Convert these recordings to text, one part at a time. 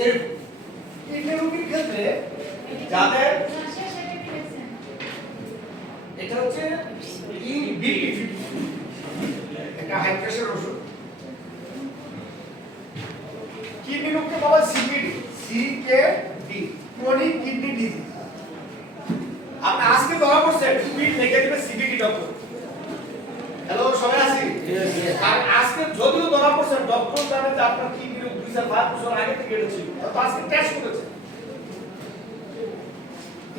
Kidney রোগীর ক্ষেত্রে যাদের এটা হচ্ছে ইবিপি, এটা হাই প্রেসার ওষুধ। কিডনি রোগকে বলা হয় CKD, CKD, chronic kidney disease. আপনি আজকে ধরা পড়ছেন স্পিড লিখে দিবে সিবিডি ডক্টর। হ্যালো সবাই আছি? আর আজকে যদিও ধরা পড়ছেন ডক্টর জানে যে আপনার কিডনি রোগ 2005 বছর আগে থেকে ছিল, তো আজকে টেস্ট করেছে।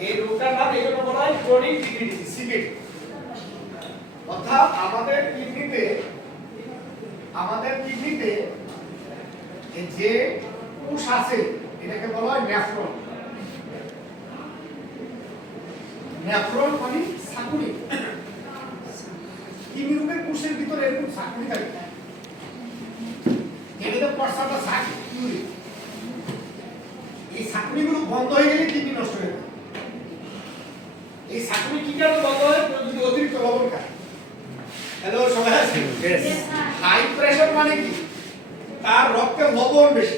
এই রোগটার নাম এই জন্য বলা হয় ক্রনিক কিডনি ডিজিজ, সিকিডি। অর্থাৎ আমাদের কিডনিতে যে কোষ আছে এটাকে বলা হয় নেফ্রন। নেফ্রন মানে সাকুনি। কিডনি রোগের কোষের ভিতরে এরকম সাকুনি থাকে, এটাতে প্রস্রাবটা থাকে ইউরিন। এই সাকুনিগুলো বন্ধ হয়ে গেলে কিডনি নষ্ট হয়ে যায়। এই সাকুনি কি কারণে বন্ধ হয়? যদি অতিরিক্ত লবণ খায়। হ্যালো সবাই আছে? হাই প্রেসার মানে কি? তার রক্তে লবণ বেশি,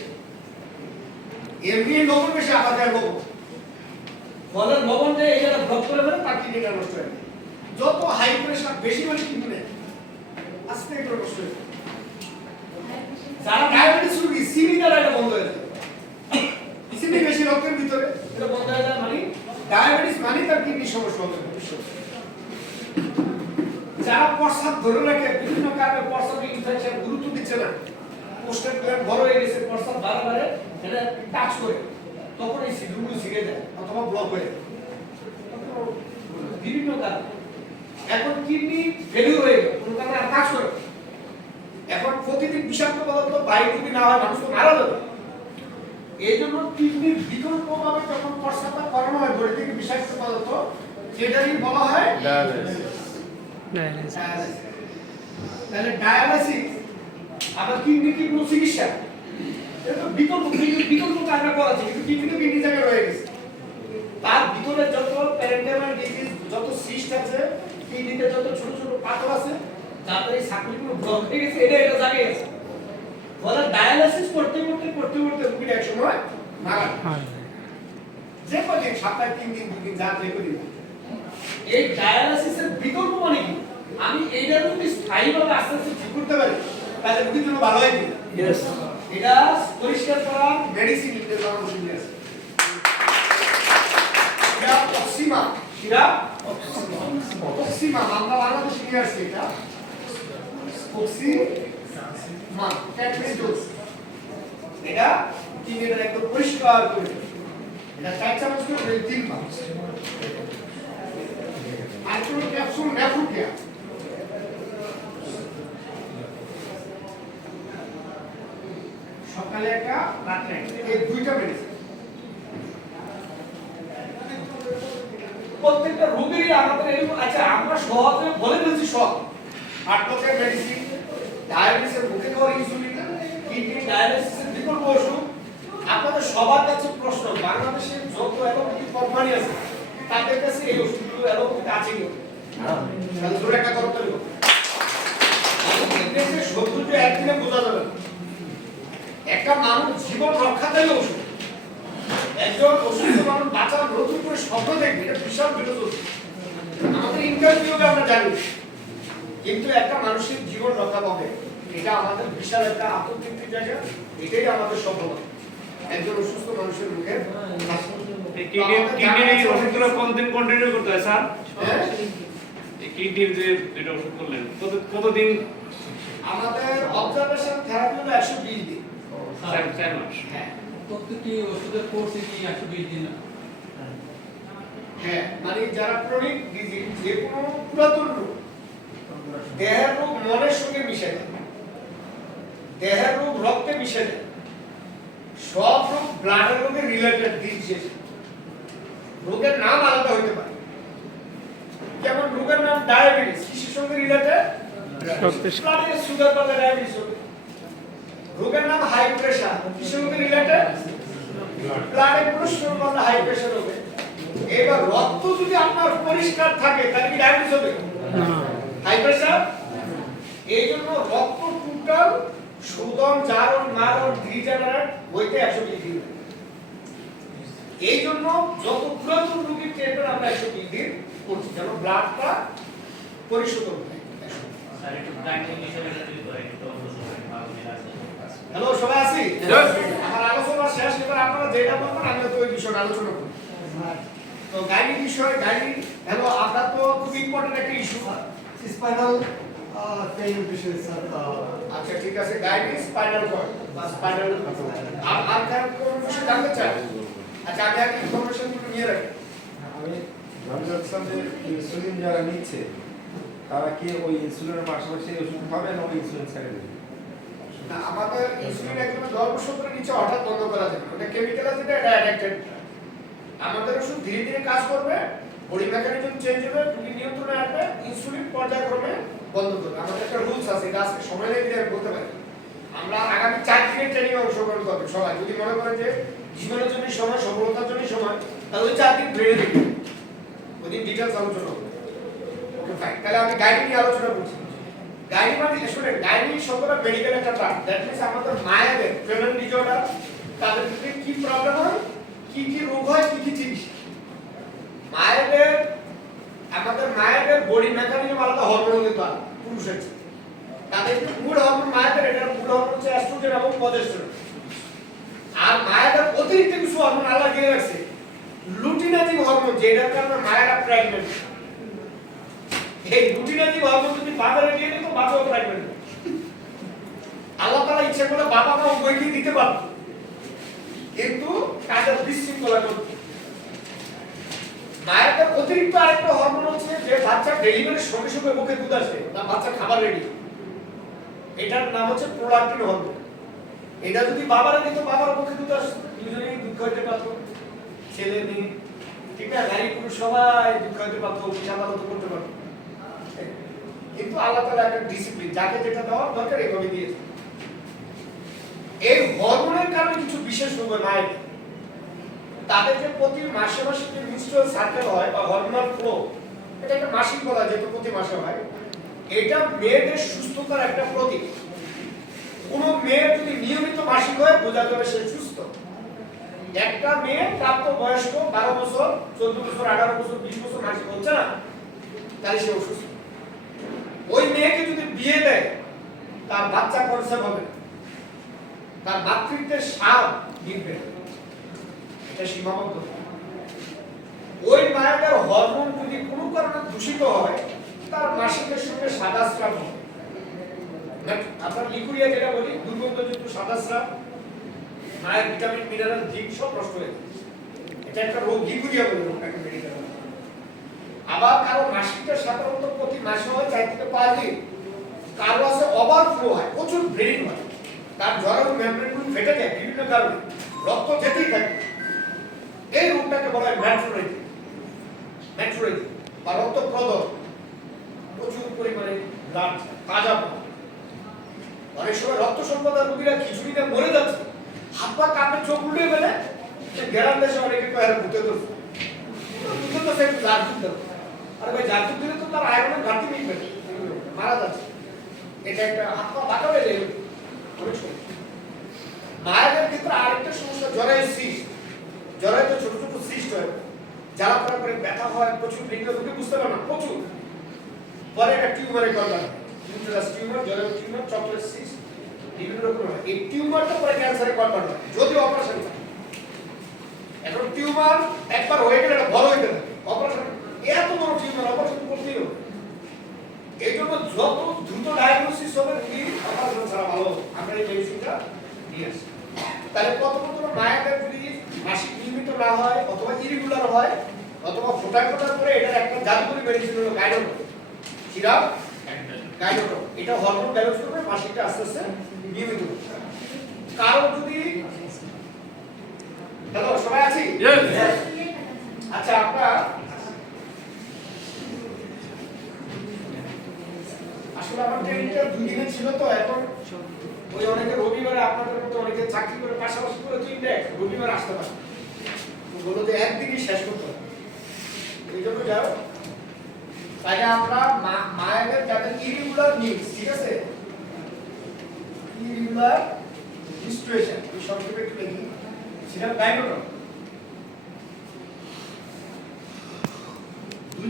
এমনি লবণ বেশি, আবার লবণ ফলে লবণ যে এই জায়গা ব্লক করে ফেলে, তার কিডনিটা নষ্ট হয়ে যায়। যত হাই প্রেসার বেশি মানে কিডনি নেই, আস্তে করে নষ্ট হয়ে যায়। যারা ডায়াবেটিস রোগী চিনি দ্বারা এটা বন্ধ হয়ে যায়। চিনি বেশি রক্তের ভিতরে এটা বন্ধ হয়ে যায়, মানে ডায়াবেটিস মানে তার কিডনি সমস্যা হবে। যারা প্রস্রাব ধরে রাখে, বিভিন্ন কারণে প্রস্রাবে ইনফেকশন, গুরুত্ব দিচ্ছে না, পোস্টেট গ্ল্যান্ড বড় হয়ে গেছে, প্রস্রাব বারে এটা টাচ করে, তখন এই ছিদ্রগুলো ছিঁড়ে যায় অথবা ব্লক হয়ে যায়, বিভিন্ন কারণে। এখন কিডনি ফেলিওর হয়ে গেল, কোনো কারণে আর কাজ করে। এখন প্রতিদিন বিষাক্ত পদার্থ বাইরে যদি না হয়, মানুষ তো মারা যাবে। এই জন্য কিডনির বিকল্পভাবে যখন প্রস্রাবটা করানো হয় বডি থেকে বিষাক্ত পদার্থ, সেটারই বলা হয় ডায়ালাইসিস। তাহলে ডায়ালাইসিস আবার কিডনি কি কোনো চিকিৎসা? এটা তো বিকল্প কারণে করা আছে, কিন্তু কিডনি তো কিডনি জায়গায় রয়ে গেছে। তার ভিতরে যত প্যারেন্টাইমাল ডিজিজ, যত সিস্ট আছে, কিডনিতে যত ছোট ছোট পাথর আছে, যাতে এই সার্কুইটগুলো ব্লক হয়ে গেছে, এটা জায়গায় আছে। বলে ডায়ালাইসিস করতে রোগীর এক সময় মারা যায়। যে কদিন, সপ্তাহে 3 দিন 2 দিন, যা যে কদিন। এই ডায়ালাইসিসের বিকল্প মানে কি? আমি এইটা যদি স্থায়ীভাবে আস্তে আস্তে ঠিক করতে পারি, তাহলে রোগীর জন্য ভালো হয় কি? ইয়েস। এটা পরিষ্কার করা মেডিসিন নিতে যাওয়ার ওষুধ আছে। এটা অক্সিমা, আমরা বাংলাদেশে নিয়ে আসছি। এটা অক্সিমা ক্যাটমেট ডোজ। এটা কিডনিটা একদম পরিষ্কার করে, এটা 4 চামচ করে 3 মাস। আর কোন ক্যাপসুল নেফ্রোকিয়া, সকালে একটা, রাতে একটা, এই দুইটা মেডিসিন। প্রত্যেকটা রোগীরই আমাদের এরকম আছে, আমরা সহজে বলে দিচ্ছি সব। হার্টের মেডিসিন, ডায়াবেটিসের মুখে খাওয়া ইনসুলিন, কিডনি ডায়ালাইসিসের বিকল্প ওষুধ। আপনাদের সবার কাছে প্রশ্ন, বাংলাদেশের যত অ্যালোপ্যাথি কোম্পানি আছে, তাদের কাছে এই ওষুধগুলো অ্যালোপ্যাথি আছে কি? তাহলে ধরে একটা করতে হবে। কিডনির সৌন্দর্য একদিনে বোঝা যাবে না। একটা মানুষ জীবন রক্ষাকারী ওষুধ, একজন অসুস্থ মানুষ বাঁচার নতুন করে স্বপ্ন দেখবে, এটা বিশাল বিরোধ। আমাদের ইন্টারভিউতে আমরা জানি, কিন্তু একটা মানুষের জীবন রক্ষা পাবে, এটা আমাদের বিশাল একটা আত্মতৃপ্তির জায়গা। এটাই আমাদের সফলতা, একজন অসুস্থ মানুষের মুখে। কিডনির ওষুধগুলো কতদিন কন্টিনিউ করতে হয় স্যার? কিডনির যে যেটা ওষুধ করলেন কতদিন? আমাদের অবজারভেশন থেরাপি হলো 120 দিন, 4 মাস। হ্যাঁ, প্রত্যেকটি ওষুধের কোর্সে কি 120 দিন? হ্যাঁ, মানে যারা ক্রনিক ডিজিজ, যে কোনো পুরাতন রোগ, দেহের রোগ মনের সঙ্গে মিশে যায়, দেহের রোগ রক্তে মিশে যায়, সব রোগ ব্লাডের রোগে রিলেটেড। দিন শেষে রোগের নাম আলাদা হতে পারে, যেমন রোগের নাম ডায়াবেটিস, কিসের সঙ্গে রিলেটেড? ব্লাডের সুগার পালে ডায়াবেটিস হবে। রোগের নাম হাই প্রেসার, কিসের সঙ্গে রিলেটেড? ব্লাডে কোলেস্টেরল পালে হাই প্রেসার হবে। এবার রক্ত যদি আপনার পরিষ্কার থাকে, তাহলে কি ডায়াবেটিস হবে? High pressure. এই জন্য রক্ত টোটাল সুদম জারণ মারণ ডিজেনারেট হইতে 120 দিন এই জন্য যত পুরাতন রোগীর ট্রিটমেন্ট আমরা 120 দিন করছি যেন ব্লাডটা পরিশোধন হয়। হ্যালো সবাই আছি? আমার আলোচনা শেষ এবার আপনারা যেটা বলবেন আমি তো ওই বিষয়টা আলোচনা করব। তো গাইনি বিষয় গাইনি হ্যালো আপনার তো খুব ইম্পর্টেন্ট একটা ইস্যু স্পাইনাল পেইন বিষয়ে স্যার আচ্ছা ঠিক আছে গাইনি স্পাইনাল কর্ড বা স্পাইনাল আর কার কোন বিষয় জানতে চান? আচ্ছা আমি একটা ইনফরমেশন একটু নিয়ে রাখি। আমি জানতে চাচ্ছিলাম যে ইনসুলিন যারা নিচ্ছে তারা কি ওই ইনসুলিনের পাশাপাশি ওষুধ খাবে না ওই ইনসুলিন ছেড়ে দেবে? না আমাদের ইনসুলিন একদম গর্ভসূত্রের নিচে হঠাৎ বন্ধ করা যাবে ওটা কেমিক্যাল আছে এটা অ্যাডাক্টেড আমাদের ওষুধ ধীরে ধীরে কাজ করবে বডি মেকানিজম চেঞ্জ হবে রোগী নিয়ন্ত্রণে আসবে ইনসুলিন পর্যায়ক্রমে বন্ধ করবে আমাদের একটা রুলস আছে এটা আজকে সময় লেগে আমি বলতে পারি আমরা আগামী 4 দিনের ট্রেনিং অংশগ্রহণ করব সবাই যদি মনে করেন যে জীবনের জন্য সময় সফলতার জন্য সময় তাহলে ওই 4 দিন ব্রেনে দেখবে ওই দিন ডিটেইলস আলোচনা হবে ওকে ফাইন তাহলে আমি গাইড নিয়ে আলোচনা করছি গাইনি মানে আসলে গাইনি শব্দটা মেডিকেল একটা টার্ম দ্যাট মিন্স আমাদের মায়েদের প্রেগন্যান্ট ডিজঅর্ডার তাদের ক্ষেত্রে কি প্রবলেম হয় কি কি রোগ হয় কি কি চিকিৎসা মায়েদের আমাদের মায়েদের বডি মেকানিজম আলাদা হরমোন কিন্তু আলাদা পুরুষের চেয়ে তাদের যে মূল হরমোন মায়েদের এটা মূল হরমোন হচ্ছে এস্ট্রোজেন এবং প্রজেস্টেরন আর মায়েদের অতিরিক্ত কিছু হরমোন আলাদা দিয়ে রাখছে লুটিনাজিং হরমোন যেটার কারণে মায়েরা প্রেগন্যান্ট এই লুটিনাজিং হরমোন যদি বাবারে দিয়ে দিত বাবাও প্রেগন্যান্ট আল্লাহ তাআলা ইচ্ছা করলে বাবা মা উভয়কেই দিতে পারত কিন্তু কাজের বিশৃঙ্খলা করত মায়েদের অতিরিক্ত আরেকটা হরমোন হচ্ছে যে বাচ্চা ডেলিভারির সঙ্গে সঙ্গে মুখে দুধ আসে না বাচ্চা খাবার রেডি এটার নাম হচ্ছে প্রোল্যাক্টিন হরমোন এটা যদি বাবারা দিত বাবার মুখে দুধ আসতো দুজনেই দুধ খাইতে পারতো ছেলে মেয়ে ঠিক না নারী পুরুষ সবাই দুধ খাইতে পারতো বিছানাগত করতে পারতো কিন্তু আল্লাহ তাআলা একটা ডিসিপ্লিন যাকে যেটা দেওয়ার দরকার এইভাবে দিয়েছে এই হরমোনের কারণে কিছু বিশেষ রোগ হয় তাদের যে প্রতি মাসে মাসে যে মিনস্ট্রুয়াল সাইকেল হয় বা হরমোনাল ফ্লো এটা একটা মাসিক বলা যেটা প্রতি মাসে হয় এটা মেয়েদের সুস্থতার একটা প্রতীক কোন মেয়ে যদি নিয়মিত মাসিক হয় বোঝা যাবে সে সুস্থ একটা মেয়ে প্রাপ্ত বয়স্ক 12 বছর 14 বছর 18 বছর 20 বছর মাসিক হচ্ছে না তাহলে সে অসুস্থ ওই মেয়েকে যদি বিয়ে দেয় তার বাচ্চা কনসেপ্ট হবে তার মাতৃত্বের স্বাদ নিবে এটা সীমাবদ্ধ ওই মায়েদের হরমোন যদি কোনো কারণে দূষিত হয় তার মাসিকের সঙ্গে সাদা স্রাব হবে আমরা লিকুরিয়া যেটা বলি দুর্গন্ধযুক্ত সাদা স্রাব মায়ের ভিটামিন মিনারেল জিঙ্ক সব নষ্ট হয়ে যায় এটা একটা রোগ লিকুরিয়া বলে ওটাকে মেডিকেল আবার কারো মাসিকটা সাধারণত প্রতি মাসে হয় 4 থেকে 5 দিন কারো আছে ওভারফ্লো হয় প্রচুর ব্লিডিং হয় তার জরায়ু মেমব্রেনগুলো ফেটে যায় বিভিন্ন কারণে রক্ত যেতেই থাকে এই রোগটাকে বলা হয় ম্যাচুরিটি বা রক্ত প্রদর প্রচুর পরিমাণে ব্লাড তাজা অনেক সময় রক্ত সম্পদার রোগীরা খিচুড়িতে মরে যাচ্ছে হাত পা কাঁপে চোখ উল্টে ফেলে গ্রাম দেশে অনেকে কয়েক ভূতে ধরছে দুধ তো সে জার দুধ দেবে আরে ভাই জার দুধ দিলে তো তার আয়রনের ঘাটতি মিটবে মারা যাচ্ছে এটা একটা হাত পা বাঁকা হয়ে যায় অনেক সময় মায়েদের ক্ষেত্রে আরেকটা সমস্যা জরায়ু সিস্ট জরায়ুতে ছোট ছোট সিস্ট হয় যারা করে ব্যথা হয় প্রচুর ভিন্ন রোগে বুঝতে পারে না প্রচুর পরে একটা টিউমারে কনভার্ট ইউটেরাস টিউমার জরায়ু টিউমার চকলেট সিস্ট বিভিন্ন রকম হয় এই টিউমারটা পরে ক্যান্সারে কনভার্ট হয় যদি অপারেশন হয় এখন টিউমার একবার হয়ে গেলে এটা বড় হইতে থাকে অপারেশন এত বড় টিউমার অপারেশন করতেই হবে এই জন্য যত দ্রুত ডায়াগনোসিস হবে রোগী অপারেশন ছাড়া ভালো আমরা এই মেডিসিনটা দিয়ে আসি তাহলে কত মায়েদের যদি মাসিক নিয়মিত না হয় অথবা ইরেগুলার হয় অথবা ফোটায় করে এটার একটা জাদুকরি মেডিসিন হলো গাইডোটো সিরাপ গাইডোটো এটা হরমোন ব্যালেন্স করবে মাসিকটা আস্তে আস্তে নিয়মিত কারো যদি হ্যালো সবাই আছি আচ্ছা আমরা আসলে আমার ট্রেনিংটা 2 দিনে ছিল তো এখন ওই অনেকে রবিবারে আপনাদের মতো অনেকে চাকরি করে পাশাপাশি করে 3 দেখ রবিবার আসতে পারে বলো যে একদিনই শেষ করতে হবে এই জন্য যাও তাহলে আমরা মায়েদের যাদের ইরেগুলার নিডস ঠিক আছে ইরেগুলার menstruation, এই সংক্ষেপে একটু লিখি, সেটা গাইনোটন। 2